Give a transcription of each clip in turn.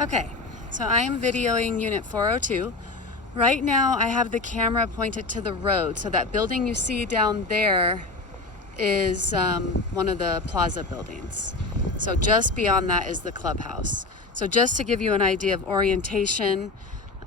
Okay, so I am videoing unit 402. Right now I have the camera pointed to the road, so that building you see down there is one of the plaza buildings. So just beyond that is the clubhouse. So just to give you an idea of orientation,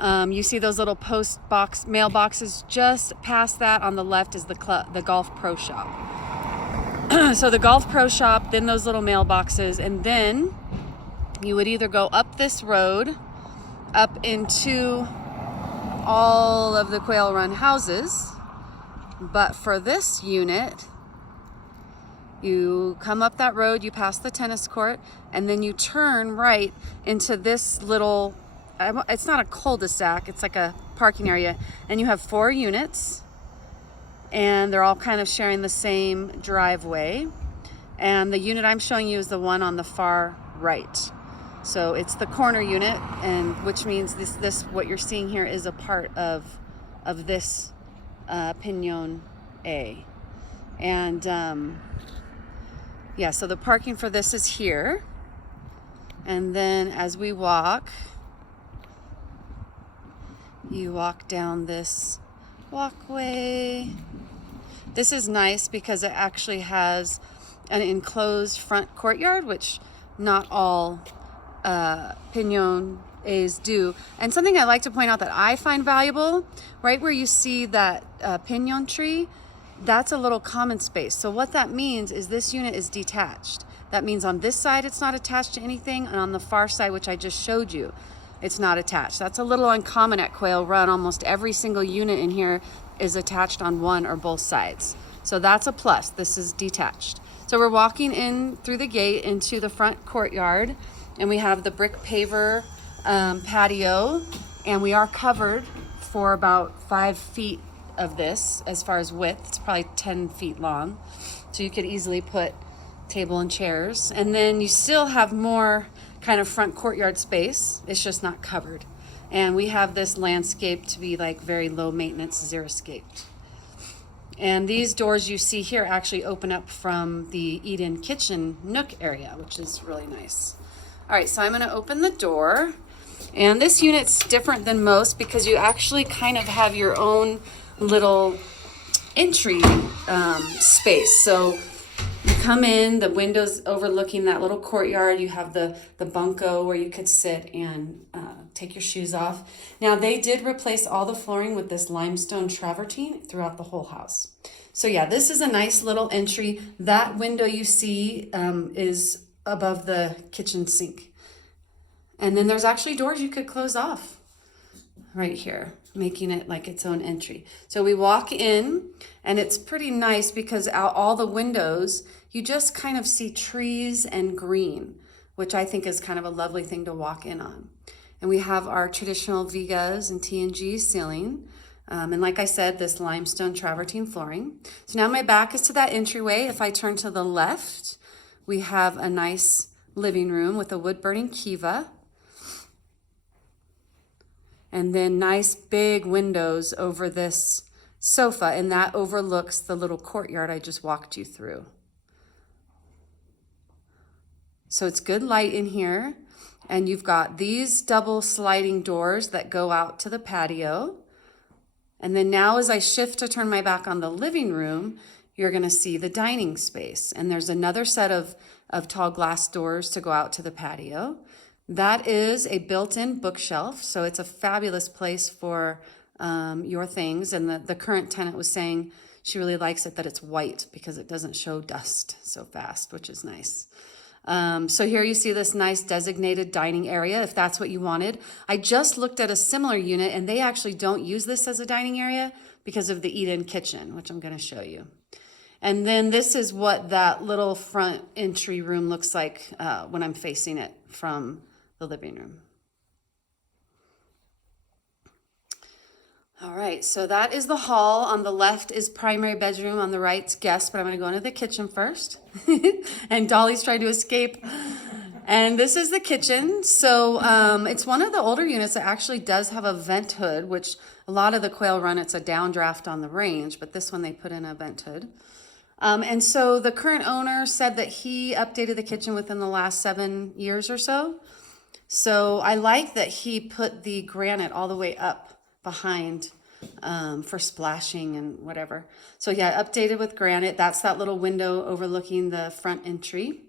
you see those little mailboxes. Just past that on the left is the Golf Pro Shop. So the Golf Pro Shop, then those little mailboxes, and then you would either go up this road, up into all of the Quail Run houses, but for this unit, you come up that road, you pass the tennis court, and then you turn right into this little, it's not a cul-de-sac, it's like a parking area, and you have 4 units, and they're all kind of sharing the same driveway. And the unit I'm showing you is the one on the far right. So it's the corner unit, and which means this what you're seeing here is a part of this Pinon A. And yeah, so the parking for this is here. And then as we walk, you walk down this walkway. This is nice because it actually has an enclosed front courtyard, which not all Pinon A's do. And something I like to point out that I find valuable, right where you see that pinon tree, that's a little common space. So what that means is this unit is detached. That means on this side it's not attached to anything, and on the far side, which I just showed you, it's not attached. That's a little uncommon at Quail Run. Almost every single unit in here is attached on one or both sides. So that's a plus. This is detached. So we're walking in through the gate into the front courtyard, and we have the brick paver patio, and we are covered for about 5 feet of this as far as width. It's probably 10 feet long, so you could easily put table and chairs. And then you still have more kind of front courtyard space. It's just not covered. And we have this landscape to be like very low maintenance, xeriscaped. And these doors you see here actually open up from the eat-in kitchen nook area, which is really nice. All right, so I'm gonna open the door. And this unit's different than most because you actually kind of have your own little entry space. So you come in, the windows overlooking that little courtyard. You have the bunco where you could sit and take your shoes off. Now they did replace all the flooring with this limestone travertine throughout the whole house. So yeah, this is a nice little entry. That window you see is above the kitchen sink. And then there's actually doors you could close off right here, making it like its own entry. So we walk in, and it's pretty nice because out all the windows, you just kind of see trees and green, which I think is kind of a lovely thing to walk in on. And we have our traditional Vigas and T&G ceiling. And like I said, this limestone travertine flooring. So now my back is to that entryway. If I turn to the left, we have a nice living room with a wood-burning kiva. And then nice big windows over this sofa, and that overlooks the little courtyard I just walked you through. So it's good light in here, and you've got these double sliding doors that go out to the patio. And then now as I shift to turn my back on the living room, you're gonna see the dining space. And there's another set of tall glass doors to go out to the patio. That is a built-in bookshelf, so it's a fabulous place for your things. And the current tenant was saying she really likes it that it's white because it doesn't show dust so fast, which is nice. So here you see this nice designated dining area, if that's what you wanted. I just looked at a similar unit, and they actually don't use this as a dining area because of the eat-in kitchen, which I'm going to show you. And then this is what that little front entry room looks like when I'm facing it from the living room. All right, so that is the hall. On the left is primary bedroom, on the right's guest, but I'm gonna go into the kitchen first. And Dolly's trying to escape. And this is the kitchen. So it's one of the older units that actually does have a vent hood, which a lot of the Quail Run, it's a downdraft on the range, but this one they put in a vent hood. And so the current owner said that he updated the kitchen within the last 7 years or so. So I like that he put the granite all the way up behind for splashing and whatever. So yeah, updated with granite. That's that little window overlooking the front entry.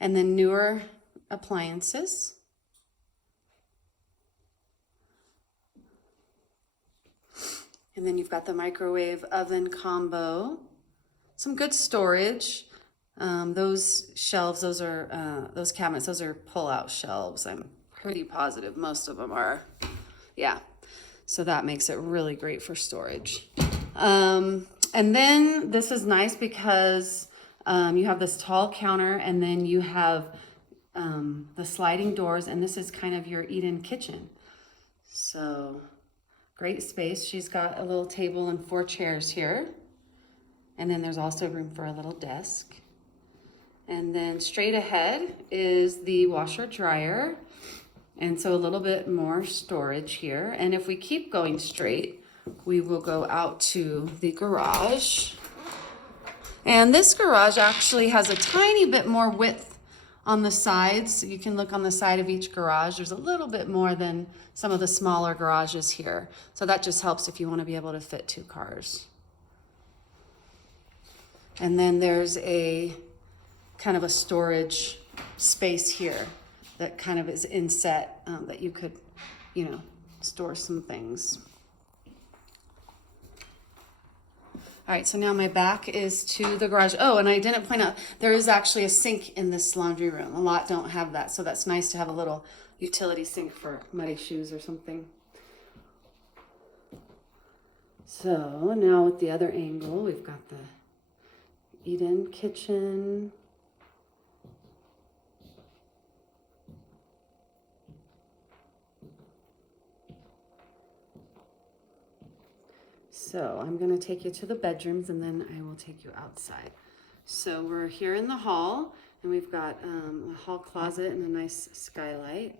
And then newer appliances. And then you've got the microwave oven combo. Some good storage. Those shelves, those cabinets, those are pull-out shelves. I'm pretty positive most of them are. Yeah, so that makes it really great for storage. And then this is nice because you have this tall counter, and then you have the sliding doors, and this is kind of your eat-in kitchen. So great space. She's got a little table and 4 chairs here. And then there's also room for a little desk. And then straight ahead is the washer dryer. And so a little bit more storage here. And if we keep going straight, we will go out to the garage. And this garage actually has a tiny bit more width on the sides. You can look on the side of each garage. There's a little bit more than some of the smaller garages here. So that just helps if you want to be able to fit 2 cars. And then there's a kind of a storage space here that kind of is inset that you could, store some things. All right, so now my back is to the garage. Oh, and I didn't point out, there is actually a sink in this laundry room. A lot don't have that, so that's nice to have a little utility sink for muddy shoes or something. So now with the other angle, we've got the eat-in kitchen. So I'm going to take you to the bedrooms, and then I will take you outside. So we're here in the hall, and we've got a hall closet and a nice skylight.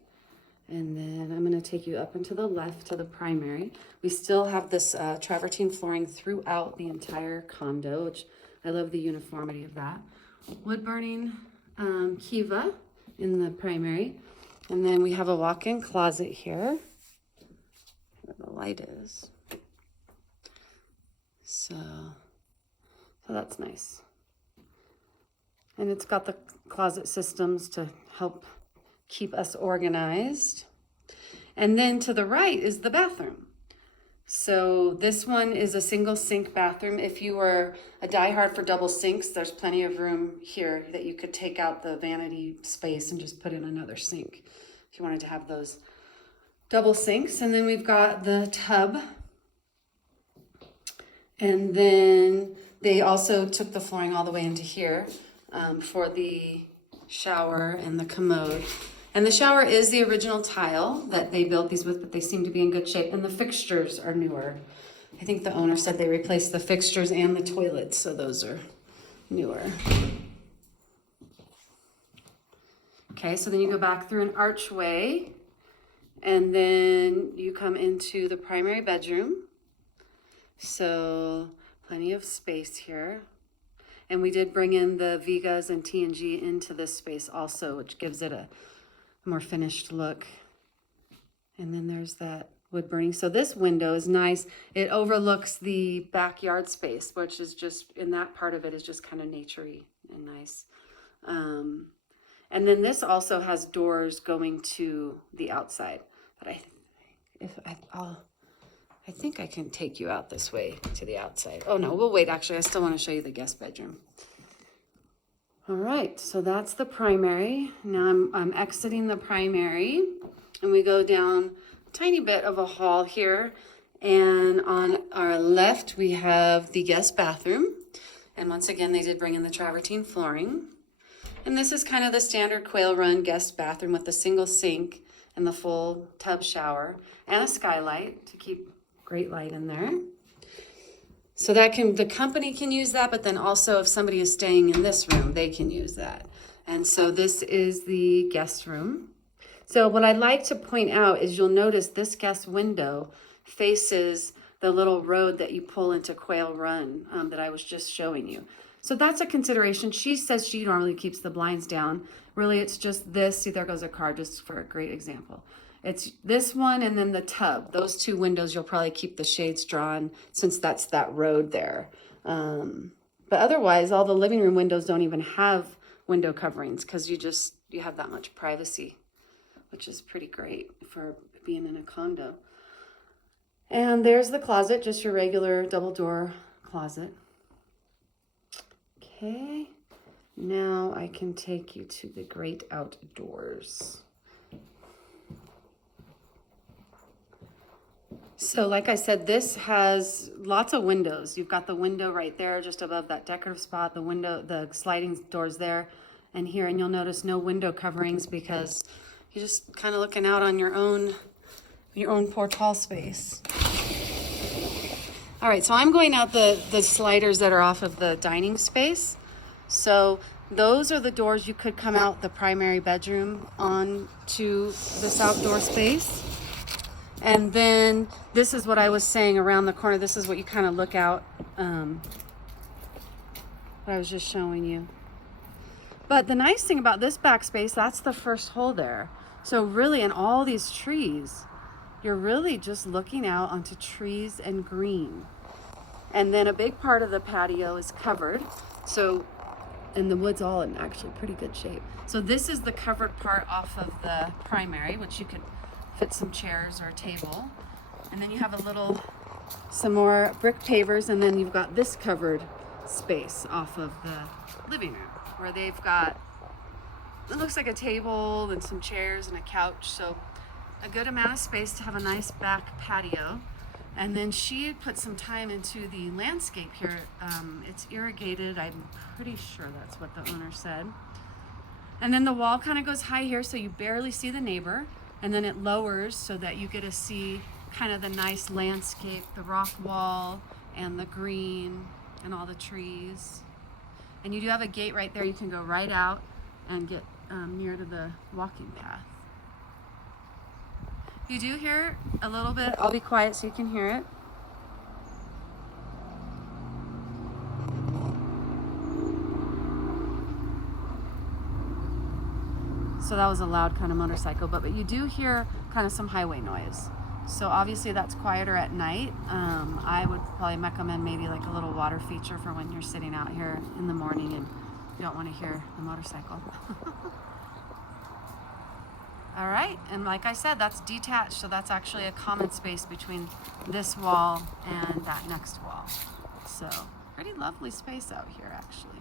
And then I'm going to take you up and to the left to the primary. We still have this travertine flooring throughout the entire condo, which I love the uniformity of that. Wood burning Kiva in the primary. And then we have a walk-in closet here where the light is. So that's nice. And it's got the closet systems to help keep us organized. And then to the right is the bathroom. So this one is a single sink bathroom. If you are a diehard for double sinks, there's plenty of room here that you could take out the vanity space and just put in another sink if you wanted to have those double sinks. And then we've got the tub. And then they also took the flooring all the way into here for the shower and the commode. And the shower is the original tile that they built these with, but they seem to be in good shape. And the fixtures are newer. I think the owner said they replaced the fixtures and the toilets, so those are newer. Okay, so then you go back through an archway, and then you come into the primary bedroom. So plenty of space here. And we did bring in the Vigas and T&G into this space also, which gives it a more finished look. And then there's that wood burning. So this window is nice. It overlooks the backyard space, which is just, in that part of it is just kind of naturey and nice. And then this also has doors going to the outside. But I think I can take you out this way to the outside. Oh no, we'll wait. Actually, I still want to show you the guest bedroom. All right, so that's the primary. Now I'm exiting the primary, and we go down a tiny bit of a hall here. And on our left, we have the guest bathroom. And once again, they did bring in the travertine flooring. And this is kind of the standard Quail Run guest bathroom with the single sink and the full tub shower and a skylight to keep great light in there. So that the company can use that, but then also if somebody is staying in this room, they can use that. And so this is the guest room. So what I'd like to point out is you'll notice this guest window faces the little road that you pull into Quail Run that I was just showing you. So that's a consideration. She says she normally keeps the blinds down. Really, it's just this. See, there goes a car, just for a great example. It's this one and then the tub. Those two windows, you'll probably keep the shades drawn since that's that road there. But otherwise, all the living room windows don't even have window coverings because you have that much privacy, which is pretty great for being in a condo. And there's the closet, just your regular double door closet. Okay, now I can take you to the great outdoors. So like I said, this has lots of windows. You've got the window right there just above that decorative spot, the window, the sliding doors there and here, and you'll notice no window coverings because you're just kind of looking out on your own portal space. All right, so I'm going out the sliders that are off of the dining space. So those are the doors you could come out the primary bedroom onto this outdoor space. And then this is what I was saying around the corner. This is what you kind of look out, what I was just showing you. But the nice thing about this back space, that's the first hole there. So really in all these trees, you're really just looking out onto trees and green. And then a big part of the patio is covered. So, and the wood's all in actually pretty good shape. So this is the covered part off of the primary, which you could fit some chairs or a table. And then you have some more brick pavers, and then you've got this covered space off of the living room where they've got, it looks like a table and some chairs and a couch. So a good amount of space to have a nice back patio. And then she put some time into the landscape here. It's irrigated. I'm pretty sure that's what the owner said. And then the wall kind of goes high here, so you barely see the neighbor. And then it lowers so that you get to see kind of the nice landscape, the rock wall and the green and all the trees. And you do have a gate right there. You can go right out and get near to the walking path. You do hear a little bit. I'll be quiet so you can hear it. So that was a loud kind of motorcycle, but you do hear kind of some highway noise. So obviously that's quieter at night. I would probably recommend maybe like a little water feature for when you're sitting out here in the morning and you don't want to hear the motorcycle. All right, and like I said, that's detached, so that's actually a common space between this wall and that next wall. So pretty lovely space out here, actually.